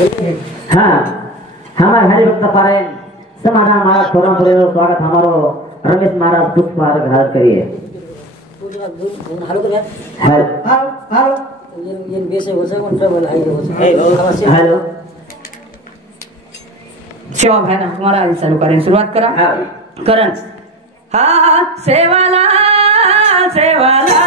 हाँ हमारे हरिभक्त पारायण समाधान महाराज प्रोग्राम पर स्वागत हमारो रमेश महाराज पुष्प ग्रहण करिए। हेलो ये बेसे हो सके ट्रबल आई हो सके। हेलो सेवा है ना हमारा आज चालू करें शुरुआत करा करण हाँ सेवाला सेवाला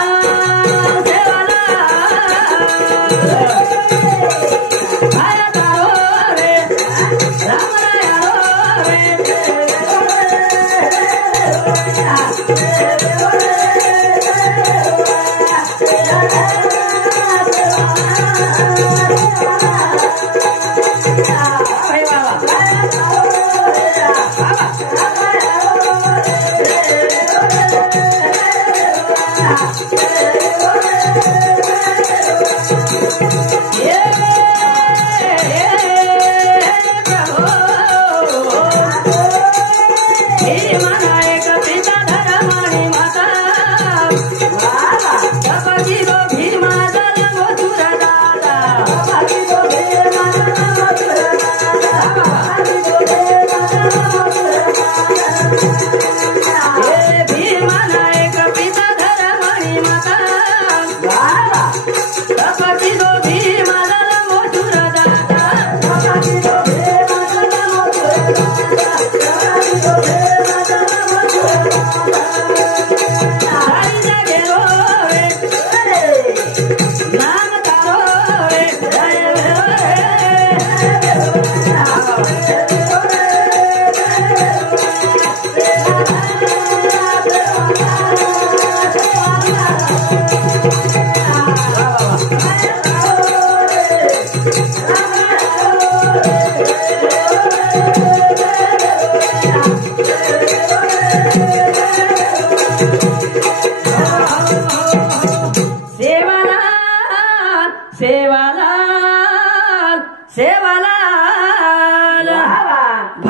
सेवाला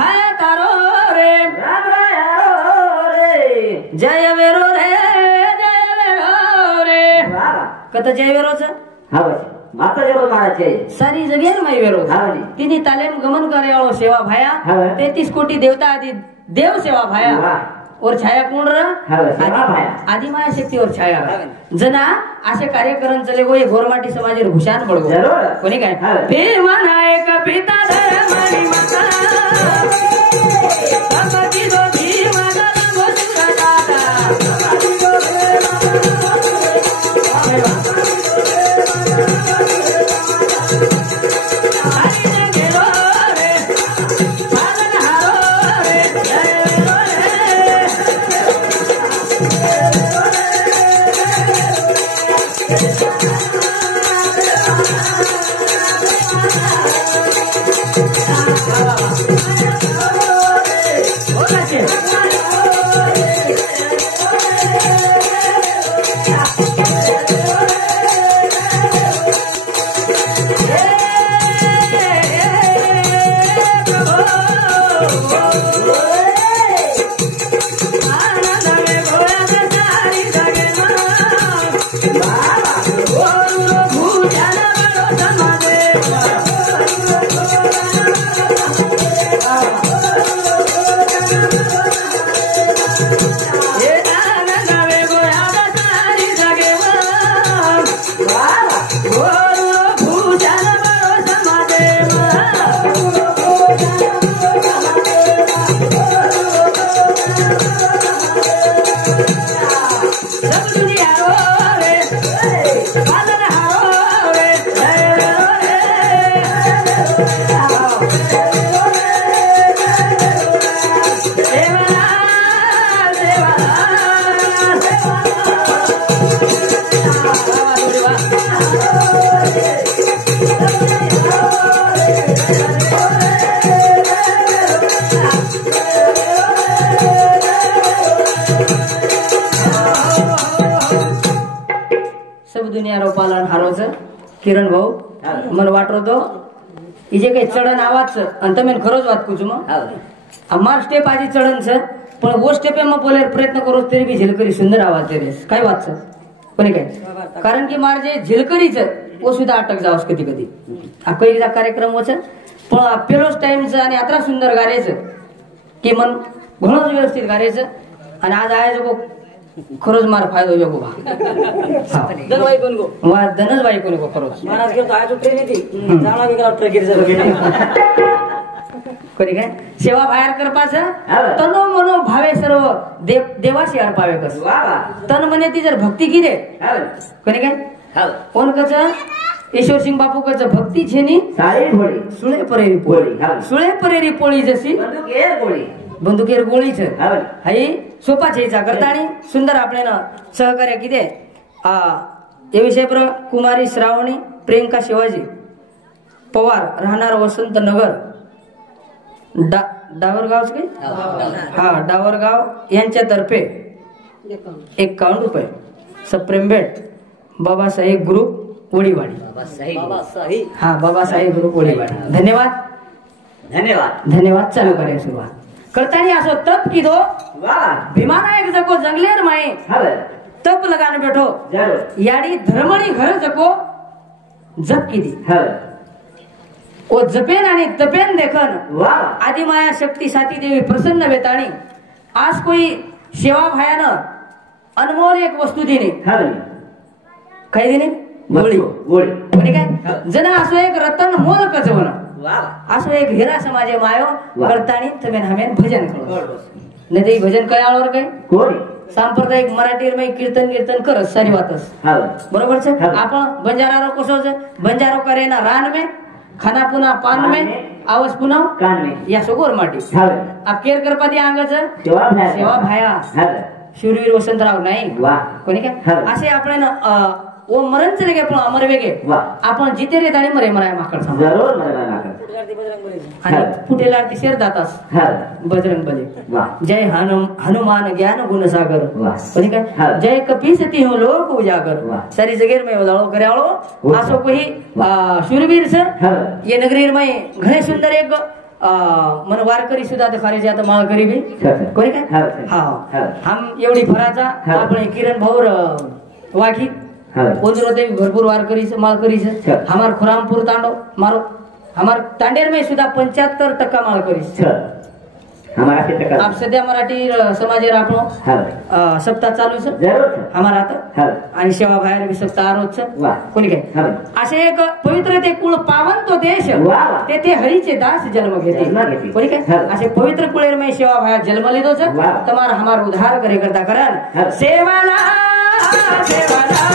आया तारो रे राम राया रे सारी जगह में वेरो तिनी तालीम गमन करे वालो सेवा भाया 33 कोटी देवता आदि देव सेवा भाया और छाया कोण आदि माया शक्ती और छाया जना असे कार्यक्रम चले वो गोरमाटी समाजेर भूषाण पडगो कोणी काय नायक पिता धर्मानी माता भगवती दो भीमा गो सुरदाता किरण भाऊ मन वाटतो तो इजे काही चढण आवाज आणि તમે खरोच વાત કુછ માં અમાર સ્ટેપ આજી ચढण છે પણ वो स्टेप में बोले प्रयत्न करो तेरी भी झिलकरी सुंदर आवाज दे काय વાત છે कोणी काय कारण की मार जे झिलकरी છે वो सुद्धा अटक जावस कधी कधी कैरीचा कार्यक्रम होच पण पेलोच टाइमचं आणि अत्रा सुंदर गाण्याचं की मन घणोच व्यवस्थित गाण्याचं आणि आज आहे जो खरोच मार फायदो जो बा दनवाई कोण गो वा दनच बाई कोणी गो खरोच महाराज गेलो आज ट्रेन येते जाणा वेगळा कोणी काय सेवा बाहेर करपाचं तनो मनो भावे सर्व देवाशी अर्पावे कस तन म्हणे ती जर भक्ती किरे कोणी काय कोण कच ईश्वर सिंग बापू कच भक्ती छेनी सुळे परेरी पोळी सुळे परेरी पोळी जशी बंदुकेर गोळीच हाई सोपा छेचा करतानी सुंदर आपल्याला सहकार्य किती या विषय पर कुमारी श्रावणी प्रियंका शिवाजी पवार राहणार वसंत नगर डावरगाव हा डावरगाव यांच्यातर्फे 51 रुपये सप्रेम भेट बाबासाहेब ग्रुप ओळीवाडी हा बाबासाहेब ग्रुप ओळीवाडी धन्यवाद धन्यवाद धन्यवाद चालू करे सुरुवात करतानी असो तप की दो भीमाना एक जको जंगलेर माई तप लगान बैठो याडी धर्मणी घर जको जप की दी ओ जपेन आणि तपेन देखन आदि माया शक्ती साती देवी प्रसन्न वेताणी आज कोई सेवा भायानं अनमोल एक वस्तू दिली काय दिली गोळी गोळी काय जण असो एक रतन मोल कजवण असो एक हिरा समाजे मायो करतानी तमेन हमेन भजन करो नाही ते भजन कळावर काय सांप्रदायिक मराठी कीर्तन करत सारी वातस बरोबर छे आपण बंजारा कसो बंजारो करे ना रान में खाना पुना पान में आवाज पुना कान में या सगोर माटी आप केअर करपा दी अंगाच सेवा भाया शूरवीर वसंतराव नाही कोणी काय असे आपण ओ मरण चले गे पण अमर वेगे आपण जिते रे आणि मरे मराय माकड जरूर मराय माकड आणि फुटेला आरती शेर दातास बजरंग बली जय हनुमान ज्ञान गुण सागर कोणी काय जय कपीसती हो लोक उजागर सारी जगेर में उजाळो करे आळो असो कोही शूरवीर सर ये नगरीर में घणे सुंदर एक मन वारकरी सुद्धा खाली जात माळकरी भी कोणी काय हा हम एवढी फराचा आपण किरण भाऊर वाघी देवी भरपूर वारकरी माळकरी से हमार खुरामपुर तांडो मारो हमार तांडेर में सुधा 75% माळकरी आप सध्या मराठी समाजेर आपण सप्ताह चालू छ हमारा आता आणि सेवा बाहेर भी सप्ताह रोज कोणी काय असे एक पवित्र ते कुळ पावन तो देश तेथे हरीचे दास जन्म घेते कोणी काय असे पवित्र कुळेर में सेवा बाहेर जन्म लिदो छ तमार हमार उद्धार करे करता करन सेवाला सेवाला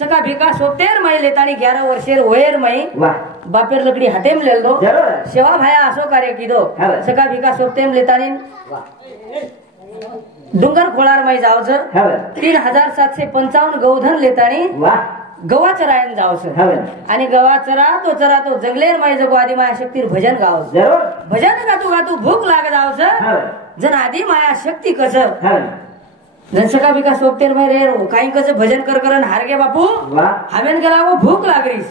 सका भिका सोतेर मई लेतानी 11 वर्षेर होएर मई बापेर लकड़ी हटेम लेल दो सेवा भाया आसो कार्य की दो सका भिका सोतेम लेतानी डुंगर खोलार मई जाओ सर 3755 गौधन लेतानी गवा चरायन जाओ सर आणि गवा चरा तो जंगलेर मई जगो आदि माया शक्ती भजन गाओ भजन गातू भूक लाग जाओ सर जन आदि माया शक्ती कस जनसका विकास सोपतेर में रे काही कस भजन कर करन हार गे बापू हमेन केला वो भूक लाग रही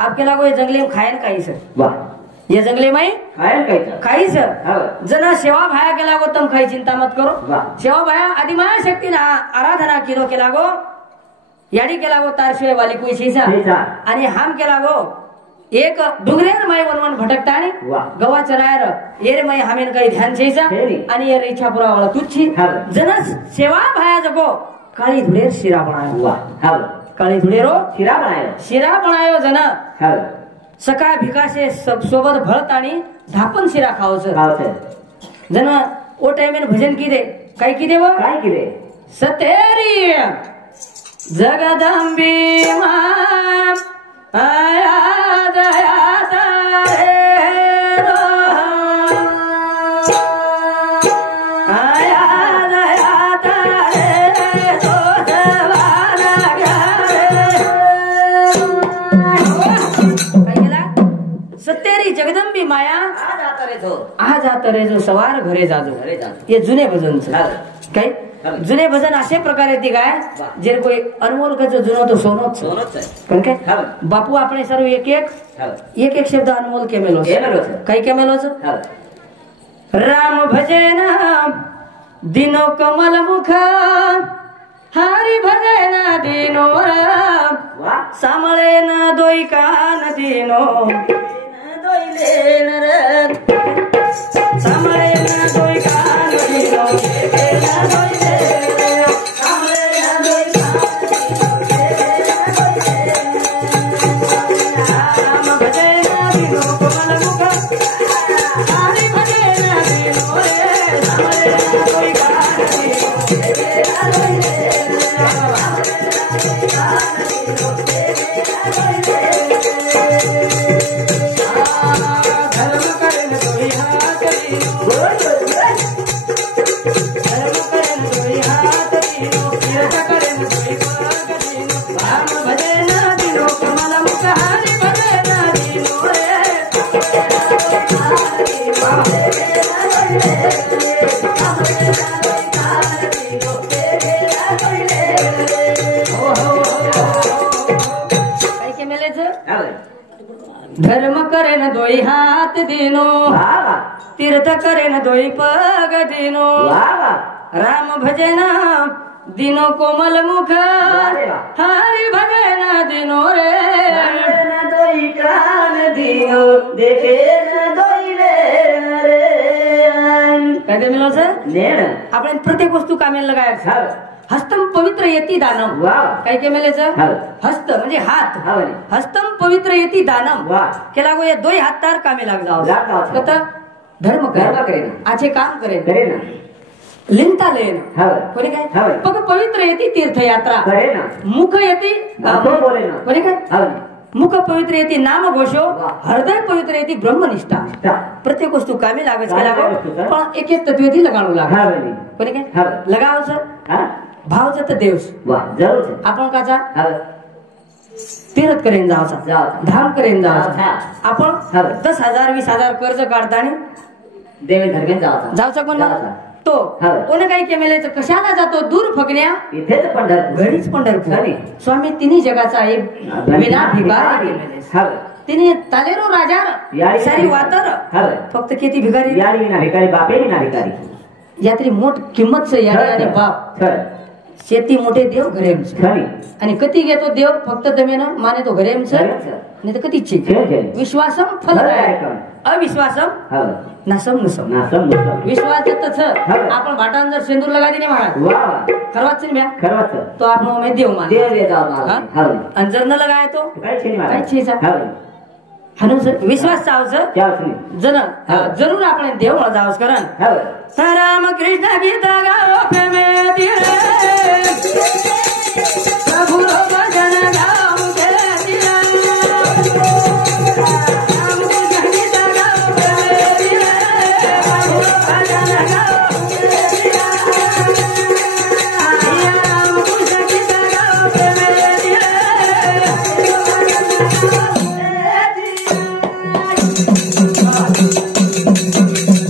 आप केला वो ये जंगले में खायन काही सर ये जंगले में खाई सर जना सेवा भाया केला गो तुम खाई चिंता मत करो सेवा भाया आदिमाया शक्ती ना आराधना किलो केला गो याडी केला गो तारशिवाय वाली कोई शीसा आणि हम केला गो एक डुंगरेर मय वनवन भटकतानी गवा चरायर येर मय हमेन काही ध्यान छेसा आणि येर इच्छा पुरा वाला तुच्छी जन सेवा भाया जगो काळी धुळेर शिरा बनायो काळी धुळेरो शिरा बनायो जन सका भिकासे सोबत भळतानी धापन शिरा खावच जन ओ टाइमेन भजन कीदे काय कीदे व काय कीदे सतेरी जगदंबी मा आया दया तारे रो आया दया तारे तो जवाना काय सत्तेरी जगदंबी माया आ जाता रे जो सवार घरे जाजो हे जुने भजन काय जुने भजन असे प्रकारे ती काय जे कोई अनमोल का जो जुनो तो सोनोच पण काय बापू आपले सर्व एक शब्द अनमोल केमेलो काही केमेलो राम भजन दिनो कमल मुख हरि भजन दिनो सामळे न दोई कान दिनो सामळे न दोई कान दिनो धर्म करे न दोई हात दिनो तीर्थ करे न दोई पग दिनो राम भजन दिनो कोमल मुख हरि भजन दिनो रे दोई कान दिनो देखे न दोई रे काय मिळालं सर आपण प्रत्येक वस्तू कामेला लगायचं हस्तम पवित्र येती दानम काय केमेलेचं हस्त म्हणजे हात हस्तम पवित्र येती दानम केला गो या दोई हात तार कामे लाग जाओ कत धर्म करेन आचे काम करेन लिंता लेन कोणी काय पग पवित्र येती तीर्थयात्रा मुख येती कोणी काय मुख पवित्र येती नाम घोषो हृदय पवित्र येती ब्रह्मनिष्ठा प्रत्येक वस्तू कामे लागच केला पण एक एक तत्व लगाणू लाग कोणी काय लगाव सर भाव जात देवस आपण काचा तीर्थ करेन जावचा धाम करेन जावचा आपण 10,000 20,000 कर्ज काढताना देवे धर्मेन जावचा कोण तो कोण काही केमेलेच कशाला जातो दूर फगण्या इथेच पंढरपूर घडीच पंढरपूर स्वामी तिन्ही जगाचा एक विना भिकारी तिने तालेरो राजा सारी वातर फक्त किती भिकारी यारी विना भिकारी बापे विना भिकारी यात्री मोठ किंमत से यारी आणि बाप शेती मोठे देव घरेमच आणि कधी घेतो देव फक्त तुम्ही ना माने तो घरेमच नाही तर कधीच विश्वासम फलदायकम अविश्वासम नसम नसम विश्वास तच आपण भाटान जर सिंदूर लगा दिले महाराज खरवाच नाही म्या तो आपण में देव मान आणि जर न लगाय तो काय छेचा हनु विश्वास चावस जन जरूर आपण देव मला जावस करण राम कृष्ण गीत गाओ प्रेमे दिरे प्रभु भजन गाओ के दिरे राम कृष्ण गीत गाओ प्रेमे दिरे प्रभु भजन गाओ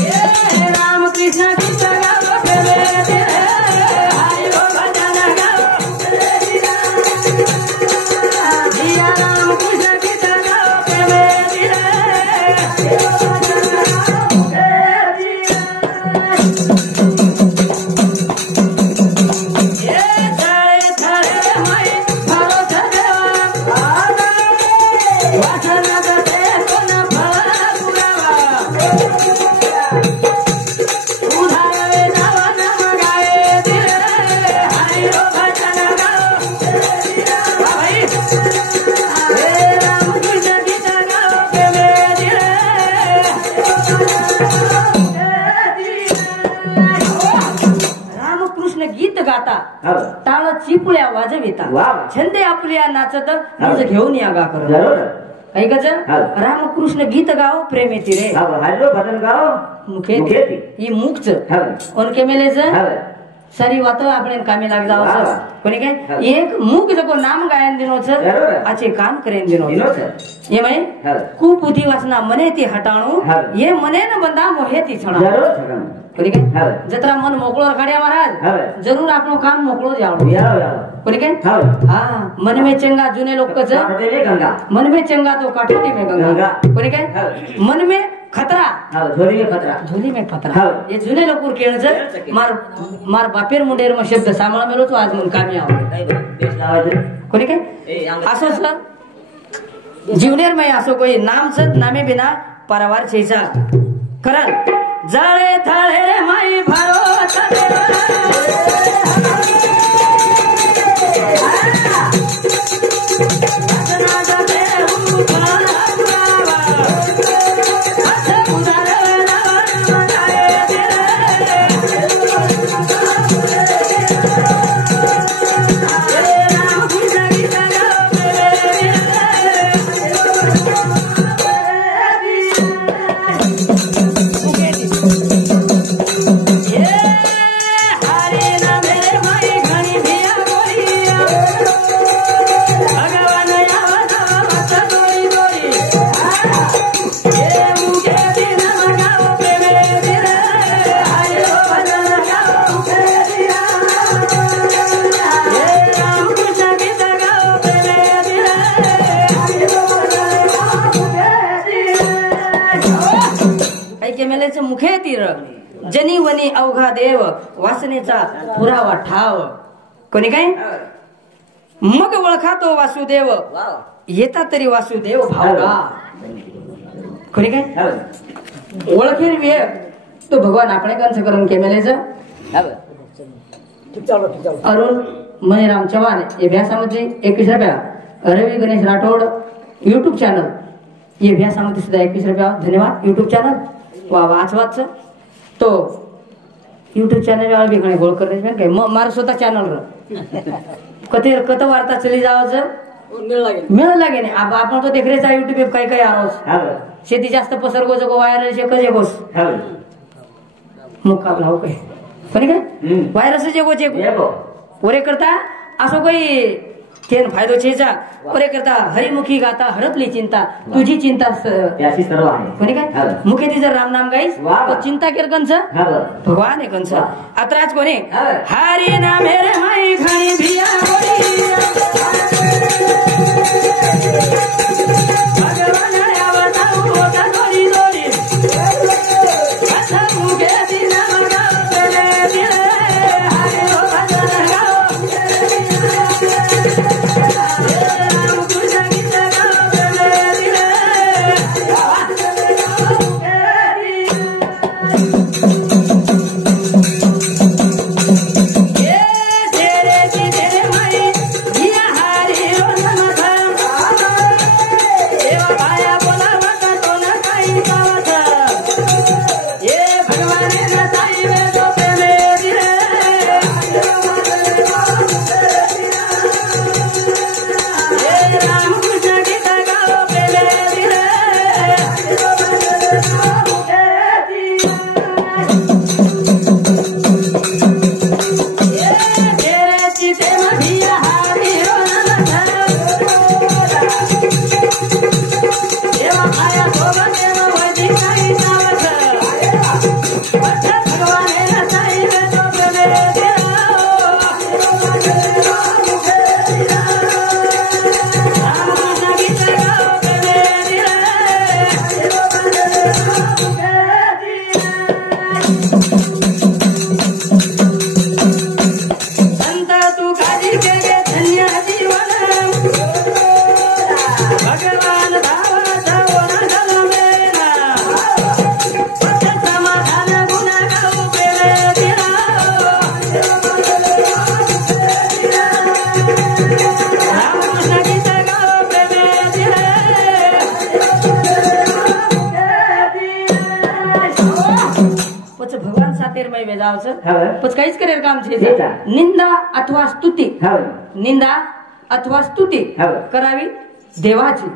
के दिरे राम कृष्ण गीत गाओ प्रेमे दिरे टाळ चिपुळ्या वाजविता छंदे आपल्या नाचत निज घेऊन या गा कर ऐकच रामकृष्ण गीत गाओ प्रेमेती रे भजन गाओ मुखे ही मुखच उनके मेलेच सारी बात आपण कामी लाग जाव कोणी काय एक मुख जको नाम गायन दिनो छ आचे काम करेन दिनो ये मैं कुबुद्धि वासना मने ती हटाणू ये मने न बंदा मोहे ती छणा कोणी काय जत्रा मन मोकळो रखाड्या महाराज जरूर आपनो काम मोकळो जावडो कोणी काय हा मन में चंगा जुने लोक कच मन में चंगा तो काठोटी में गंगा कोणी काय मन में खतरा झोली में खतरा ये जुने लोक केळच मार बापेर मुंडेर में शब्द सांभाळ मेलो तो आज मन कामी आवडे कोणी काय असो सर जीवनेर में असो कोई नाम सत नामे बिना परवार छेचा करन जाळे थाळे माई भरोसा मुखे तीर जनी वनी अवघा देव वासनेचा पुरावा ठाव कोणी काय मग ओळखा तो वासुदेव येता तरी वासुदेव भावगा कोणी काय ओळखेर वे तो भगवान आपण कंस करून केमेलेच अरुण मणिराम चव्हाण ये व्यासामध्ये 21 रुपया रवी गणेश राठोड YouTube चॅनल ये व्यासामध्ये सुद्धा 21 रुपया धन्यवाद YouTube चॅनल वाच तो YouTube चॅनल वाला भी घणे गोळ करने में काय मार स्वतः चॅनल र कत वार्ता चली जावच मेळ लागे ने आपण तो देख रेचा YouTube पे काय काय आरोस शेती जास्त पसर गो जगो वायरस एक जे गोस मुकाबला हो काय कोणी काय वायरस जे गो ओरे करता असो कोई केन फायदो छेचा ओरे करता हरिमुखी गाता हरपली चिंता तुझी चिंता याची सर्व आहे कोणी काय मुखे ती जर राम नाम गाईस तो चिंता केर कंस भगवान है कंस अत्राज कोणी हरि नाम रे माई घणी भिया भगवान आवताऊ होता दोरी दोरी अच्छा मुखे ती नाम गाओ रे हरि भजन जाहीर में वेजावचं पण काहीच करेल काम છે निंदा अथवा स्तुती निंदा अथवा स्तुती करावी देवाची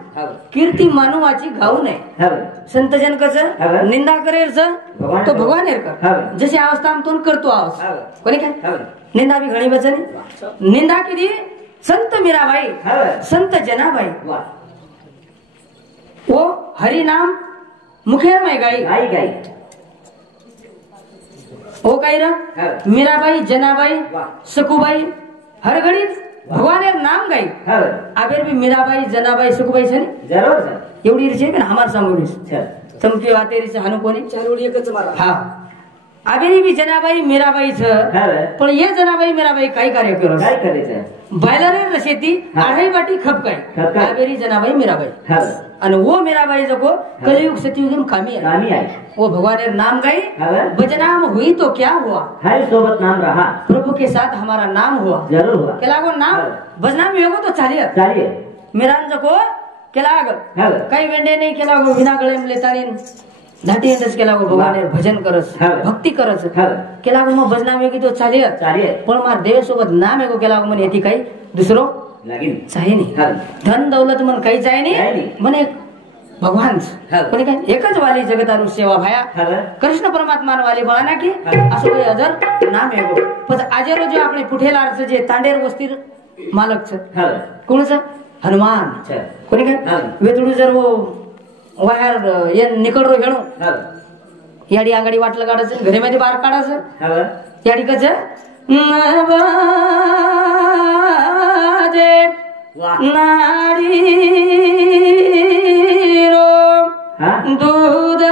कीर्ती मानवाची गाऊ नये संत जन कसं निंदा करेल तो भगवान कर जशी अवस्था आमतून करतो आहोत कोणी काय निंदा बी घणी बचनी निंदा केली संत मीराबाई संत जनाबाई वो हरि नाम मुखेर में गाई गाई वो काही र मीराबाई जनाबाई सकुबाई हर घडीच भगवान नाम गाई आबेर भी मीराबाई जनाबाई सकुबाई छे जरूर सर एवढी रीचे पण आम्हाला सांगूनीस चमकी वातेरीचे हानु कोणी चारोडी एकच मारा हा आबेरी भी जनाबाई मीराबाई छ पण ये जनाबाई मीराबाई काय कार्य करत काय करायचं बायलरे रशेती आढाई बाटी खप काय आबेरी जनाबाई मीराबाई आणि वो मीराबाई जको कलयुग सतयुग में कामी है वो भगवान नाम गाई बजनाम हुई तो क्या हुआ हर सोबत नाम रहा प्रभु के साथ हमारा नाम हुआ जरूर हुआ केलागो नाम बजनाम होगो तो चाहिए मेरा जको केलाग काही वेंडे नहीं केलागो बिना गळे में लेता नहीं धाटी अंदज केलागो भगवान भजन करस भक्ती करस केलागो मग बजनाम होगी तो चाहिए पण मार देव सोबत नाम होगो केलागो मन येती काही दुसरो चाहिए नहीं धन दौलत मन काही चाहिए नहीं मने भगवान कोणी काय एकच वाली जगतारू सेवा भाया कृष्ण परमात्मा वाली बळा की असं काही अजर नाम आहे पण आज रोज આપણે पुठेलारचं जे तांडेर वस्तीर मालक छ कोणचं हनुमान कोणी काय वेतुडू जर वो वायर ये निकळरो हेणो याडी आंगडी वाटलं काढायचं घरे मध्ये बाहेर काढायचं याडी कच नाडी दूध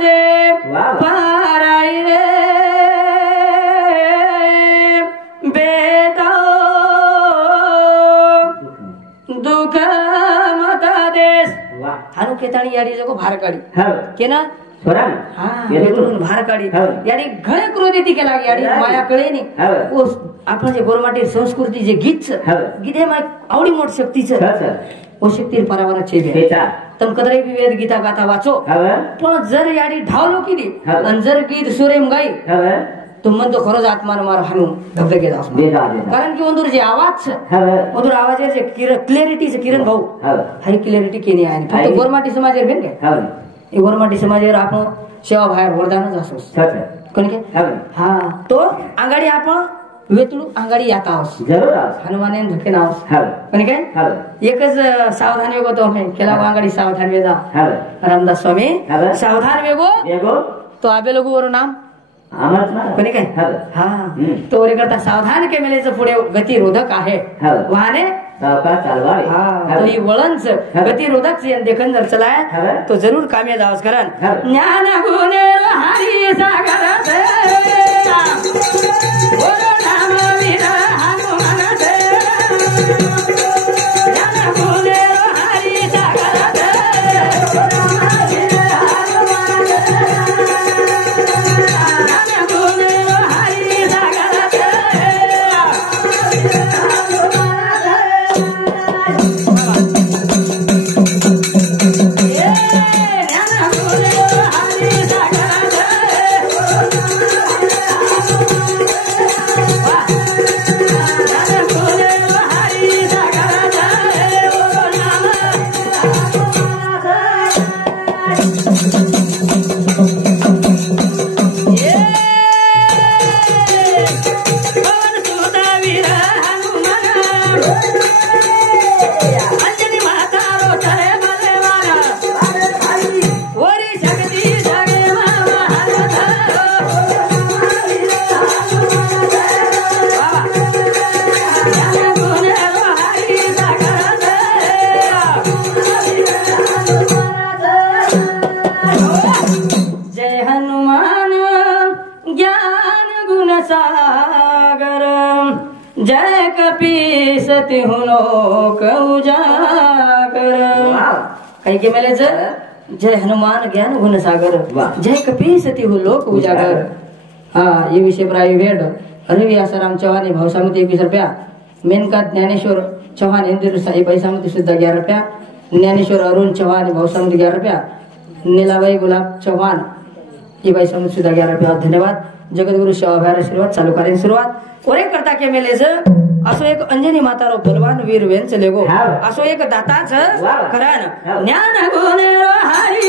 जे पाराई रे बेटा दुख मता देश हानु केताणी याडी जको भार काढी के ना भार काढी याडी घणे क्रोधिती केला याडी माया कळे नाही आपण जे गोरमाटी संस्कृती जे गीत गीते मा आवडी मोठ शक्तीचं वो शक्ती परावरा छे तम कदरे भी वेद गीता गाथा वाचो पण जर याडी ढावलो केली आणि जर गीत सुरेम गाई तो मन तो खरोज आत्मानो मार हानु धबधके दास कारण की वंदुर जे आवाज वंदुर आवाजेर जे क्लॅरिटी से किरण भाऊ हाई क्लॅरिटी केनी आहे फक्त गोरमाटी समाजेर भेन काय ए गोरमाटी समाजेर आपण सेवा बाहेर वरदानच असोस कोणी काय हा तो आंगाडी आपण वेतुळू आंगाडी याता आहोस जरूर आहोस हनुमाने धके नाहोस कोणी काय एकच सावधान वेगो तो आहे केला आंगाडी सावधान वेदा रामदास स्वामी सावधान वेगो तो आबे लोगो वर नाम कोणी काय हा तो रे करता सावधान के मेलेचं पुढे गतिरोधक आहे वाहने चालवावे तो ही वळणच गतिरोधक देखन जर चलाय तो जरूर कामे जावस करन ज्ञान गुण हरी सागर बोलो नाम वीरा हनुमान ज्ञान गुण हरी सागर जय कपीसति हुलोक उजागर काही के मेले जय हनुमान ज्ञान गुण सागर जय कपीसति हुलोक उजागर हाँ ये विषय प्राय भेट रवि आसाराम चव्हाण भावसामती 21 रुपया मेनका ज्ञानेश्वर चव्हाण इंदिर साई पैसामती सुद्धा 11 रुपया ज्ञानेश्वर अरुण चव्हाण भावसामती 11 रुपया नीलाबाई गुलाब चव्हाण ये बाई समझ सुधा 11 रुपया धन्यवाद जगद्गुरु सेवा भाई आशीर्वाद चालू करें सुरुवात और एक करता के मेले असो एक अंजनी मातारो बलवान वीर वेन चले गो असो एक दाताच खरान ज्ञान गुणेरो हरी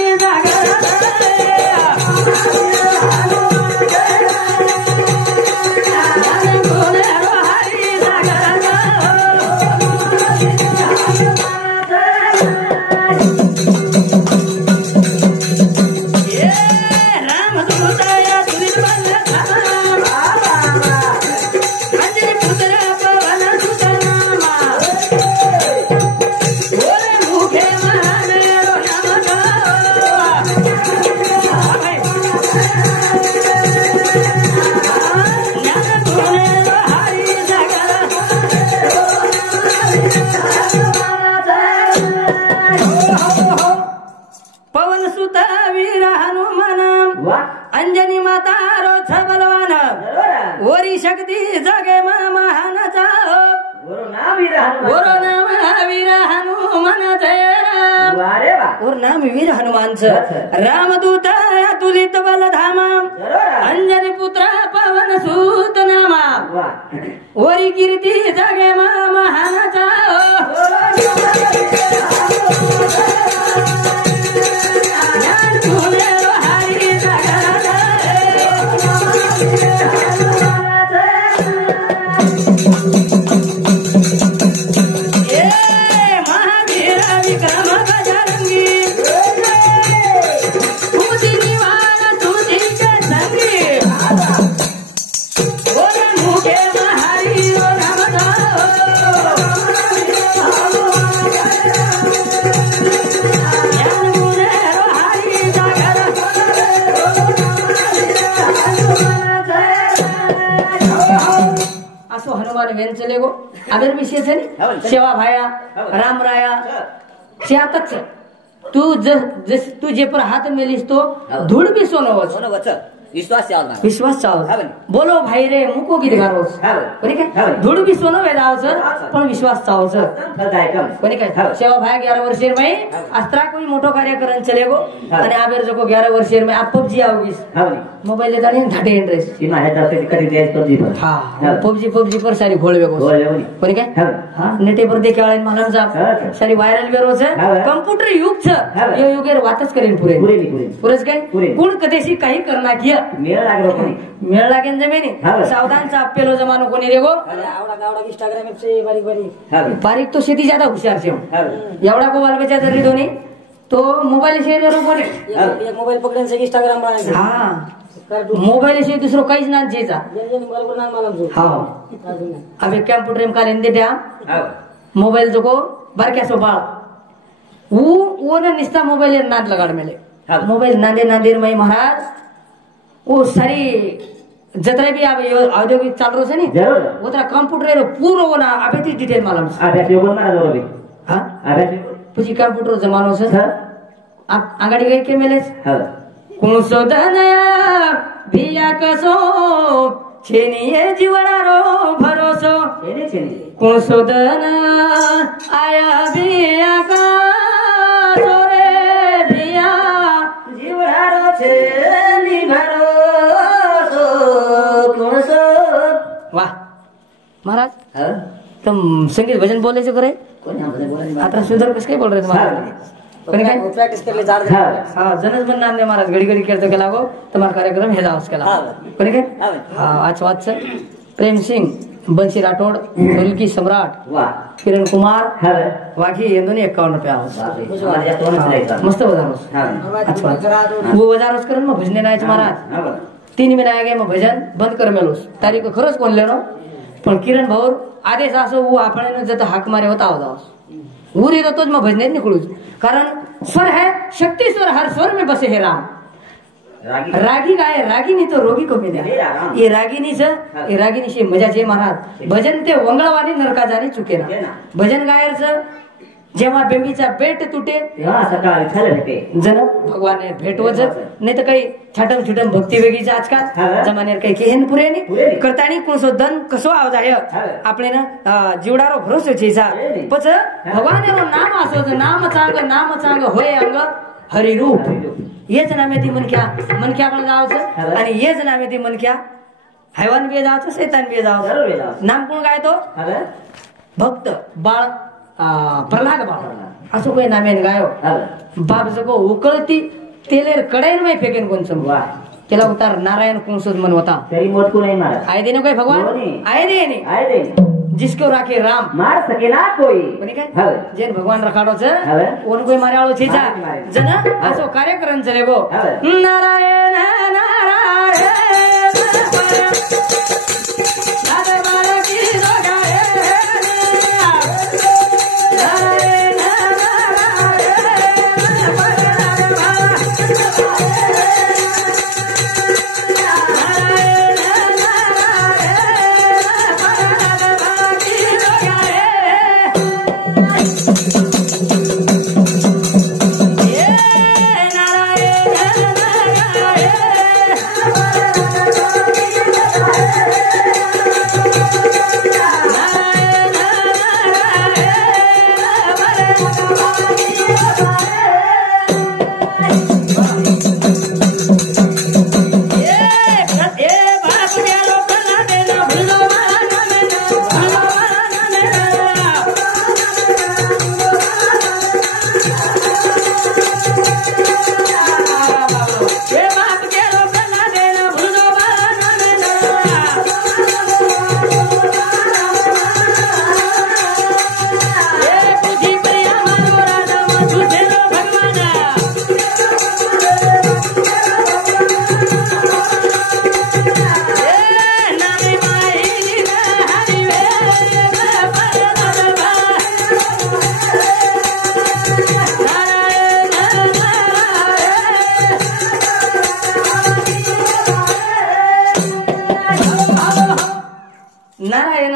पवन सुत वीर हनुमान अंजनी माता रोछ बलवान ओरी शक्ति जगे महान गुरु नाम वीर हनुमान जय राम और नाम वीर हनुमान रामदूत अतुलित बल धामा अंजनी पुत्र पवन सुत नामा ओरी कीर्ती जगे महान वेन चले गो अगर विशेष है सेवा भाया राम राया त्यातच तू जे पर हात मेलीस तो धूळ बी सोनवच विश्वास चावल बोलो भाई रे मुको गीत गारोस कोणी काय धूळ बी सोनो वेदावच पण विश्वास चावच कोणी काय सेवा भाया 11 वर्षेर मै अस्त्रा कोई मोठो कार्य करन चले गो आणि आबेर जको 11 वर्षेर मै आप पबजी आवगीस मोबाइल ले जाणी घाटे इंटरेस्ट सीमा है तर करी दे पबजी पर हां पबजी पर सारी घोळवे गो कोणी काय हां नेटे पर देखे वाले मालम जा सारी वायरल बेरो छे कम्प्युटर युग छ यो युगेर वातच करेन पुरेच काय कोण कदेशी काही करना किया मेळ लागेन जमेनी सावधान चापेलो जमानो कोणी रे गो आवडा इंस्टाग्राम पे बारीक तो शेती ज्यादा होशियार छे एवढा को बाल बच्चा जरी दोनी तो मोबाइल से जरो कोणी एक मोबाइल पकड़न से इंस्टाग्राम बनाए हां मोबाइल से दूसरो काईज ना जेजा बरोबर ना मालूम जो हां अबे कंप्यूटर में कालें दे हां मोबाइल जो को बारक्या सो बाळ वो ने निस्ता मोबाइल नाद लगाड मेले मोबाइल नांदेर मई महाराज वो सारी जतरा भी आवे औद्योगिक चाल रो छे नी ओतरा कंप्यूटर रो पूरो ना आबे ती डिटेल मालूम आबे ते बोल मारा जरो हां आबे पुची कंप्यूटर जमानो छे आप आगाडी गई के मेले हां कोण सोदनया भिया कसो छेनिये जीवडारो भरोसो छेनी कोण सोदन आया भिया का तोरे भिया जीवडारो छेनी भरो वाह महाराज तुम संगीत भजन बोले जो करे आता सुंदर किसके बोल रहे तुम्हारा प्रैक्टिस कर ले जा रहे हां जनस बन नाम ने महाराज घड़ी घड़ी करते के लागो तुम्हारा कार्यक्रम हे जाओ उसके कोणी काय हां आज वाच प्रेम सिंह बंसी राठौड़ रुलकी सम्राट वाह किरण कुमार वाकी ये दोनों 51 रुपया मस्त बजारोस अच्छा वो बजारोस करन मग भजने नायच महाराज 3 महिने आगे मग भजन बंद कर मेलोस तारीख खरंच कोण लेनो पण किरण भाऊ आदेश असो वो आपण जत हाक मारे होता होता उरी तो मग भजने निकळूच कारण स्वर है शक्ति स्वर हर स्वर में बसे है राम रागी गाय रागिनी तो रोगी को मिल्या ये रागिनी से मजा जे महाराज भजन ते वंगळवानी नरका जाणी चुके ना भजन गायरचं जेव्हा बेंबीचा पेट तुटे तेव्हा सकाळी झालं भेटे जन भगवान भेटवच नाही तर काही छाटम छुटम भक्ती वेगळीच आजकाल जमान्यात काही केहन पुरे नाही करतानी कोणसो दन कसो आवाज आहे आपले ना जीवडारो भरोसे छेचा पछ भगवान नाम असो नाम चांग होय अंग हरिरूप हेच नामे ती मनक्या पण जावचं आणि हेच नामे ती मनक्या हैवान बी जावचं शैतान बी जावचं नाम कोण काय तो भक्त बाळ प्रल्हाद बाळ असं काही नामेन गायो बाप जगो उकळती तेलेर कडाईन मै फेकेन कोण समवा त्याला उतार नारायण कुंसुद मन होता तेरी मोट को नहीं मारा आए देने कोई भगवान आए दे जिसको राखे राम मार सके ना कोई बनी काय जेन भगवान रखाडो छ ओन कोई मारे आलो छीचा जना असो कार्यक्रम चले गो नारायण नारायण नारे मारे की रोगाए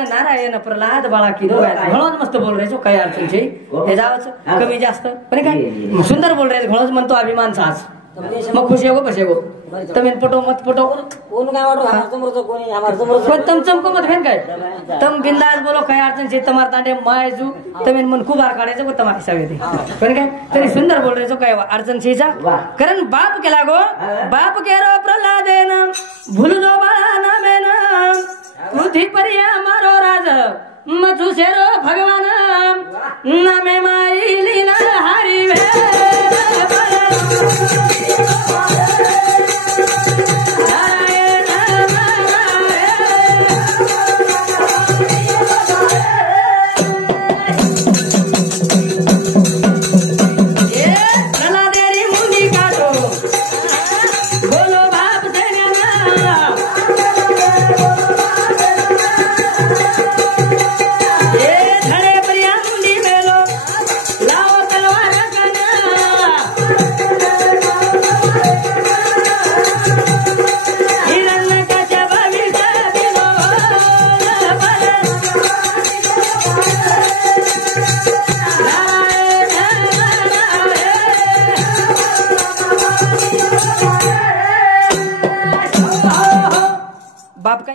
नारायण प्रल्हाद बाळा की घणोच मस्त बोल रहे काही अडचण छे हे जावच कमी जास्त पण काय सुंदर बोल रहे घणोच म्हणतो अभिमान साच मग खुशी हो बसे गो तमेन पटो मत पटो कोण काय वाटो हा समोरचं कोणी आम्हाला समोरचं पण तम चमको मत फेन काय तम बिंदास बोलो काही अडचण छे तमार तांडे मायजू तमेन मन खूप आर काढायचं पण तमार हिसाब येते पण काय तरी सुंदर बोल रहे काय अडचण छेचा कारण बाप केला गो बाप केरो प्रल्हादेन भूल दो बाळा नामेन पृथ्वी परिया मारो राज मधुसेरो भगवान नमे माईली ना